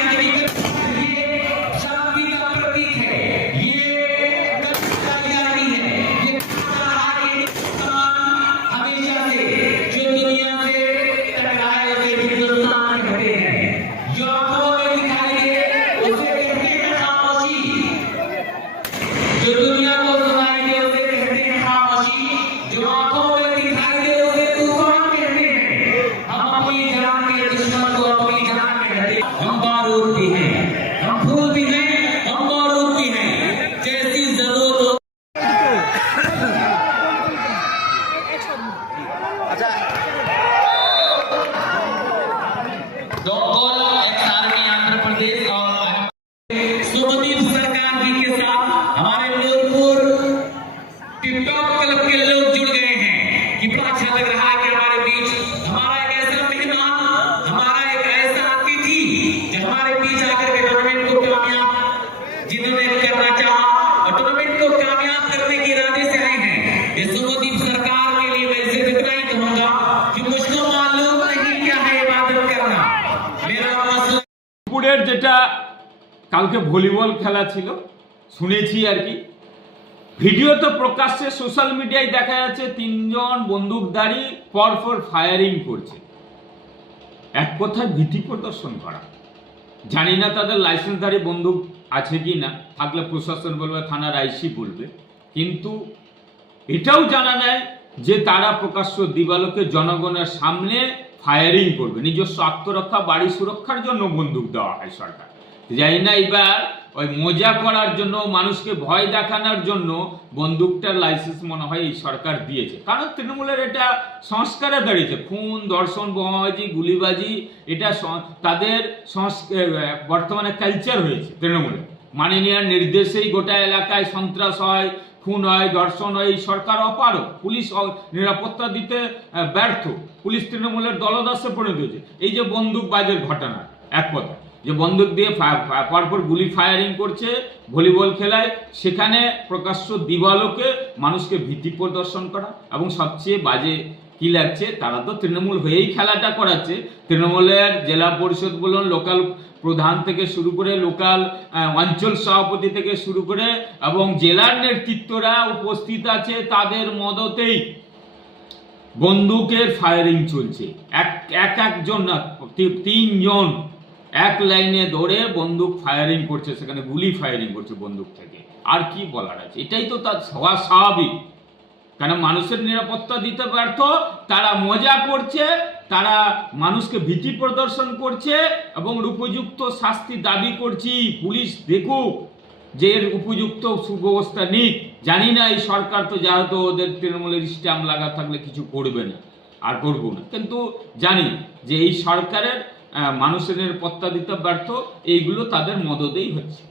ये Don't go দুপুরের যেটা কালকে ভলিবল খেলা ছিল, শুনেছি আর কি। ভিডিও তো প্রকাশ্যে সোশ্যাল মিডিয়ায় দেখা যাচ্ছে, তিনজন বন্দুকধারী পরপর ফায়ারিং করছে। এক কথায় ভীতি প্রদর্শন করা। জানি না তাদের লাইসেন্সধারী বন্দুক আছে কি না, থাকলে প্রশাসন বলবে, থানার আইসি বলবে। কিন্তু এটাও জানা নেয় যে তারা প্রকাশ্য দিবালোকে জনগণের সামনে ফায়ারিং করবে। নিজস্ব আত্মরক্ষা, বাড়ি সুরক্ষার জন্য বন্দুক দেওয়া হয় সরকার। জানি না এবার ওই মজা করার জন্য, মানুষকে ভয় দেখানোর জন্য বন্দুকটার লাইসেন্স মনে হয় এই সরকার দিয়েছে। কারণ তৃণমূলের এটা সংস্কারে দাঁড়িয়েছে। খুন, দর্শন, বোমাবাজি, গুলিবাজি, এটা তাদের বর্তমানে কালচার হয়েছে তৃণমূলের মাননীয় নির্দেশেই গোটা এলাকায় সন্ত্রাস হয় খুন হয়, ধর্ষণ হয়, এই সরকার অপারক পুলিশ নিরাপত্তা দিতে ব্যর্থ। পুলিশ তৃণমূলের দলদাসে পরিণত হয়েছে। এই যে বন্দুক বন্দুকবাজের ঘটনা, এক কথা। যে বন্দুক দিয়ে পরপর গুলি ফায়ারিং করছে, ভলিবল খেলায়, সেখানে প্রকাশ্য দিবালোকে মানুষকে ভীতি প্রদর্শন করা এবং সবচেয়ে বাজে কি লাগছে? তারা তো তৃণমূল হয়েই খেলাটা করাচ্ছে। তৃণমূলের জেলা পরিষদ বলুন, লোকাল প্রধান থেকে শুরু করে লোকাল অঞ্চল সভাপতি থেকে শুরু করে এবং জেলার নেতৃত্বরা উপস্থিত আছে তাদের মদতেই। বন্দুকের ফায়ারিং চলছে। এক এক একজন না তিনজন এক লাইনে ধরে বন্দুক ফায়ারিং করছে, সেখানে গুলি ফায়ারিং করছে বন্দুক থেকে। আর কি বলার আছে? এটাই তো তার স্বাভাবিক। কেন মানুষের নিরাপত্তা দিতে ব্যর্থ? তারা মজা করছে, তারা মানুষকে ভীতি প্রদর্শন করছে এবং উপযুক্ত শাস্তি দাবি করছি। পুলিশ দেখুক যে এর উপযুক্ত সুব্যবস্থা নিক। জানি না এই সরকার তো যেহেতু ওদের তৃণমূলের স্ট্যাম্প লাগা থাকলে কিছু করবে না, আর করব না। কিন্তু জানি যে এই সরকারের মানুষের নিরাপত্তা দিতে ব্যর্থ, এইগুলো তাদের মদতেই হচ্ছে।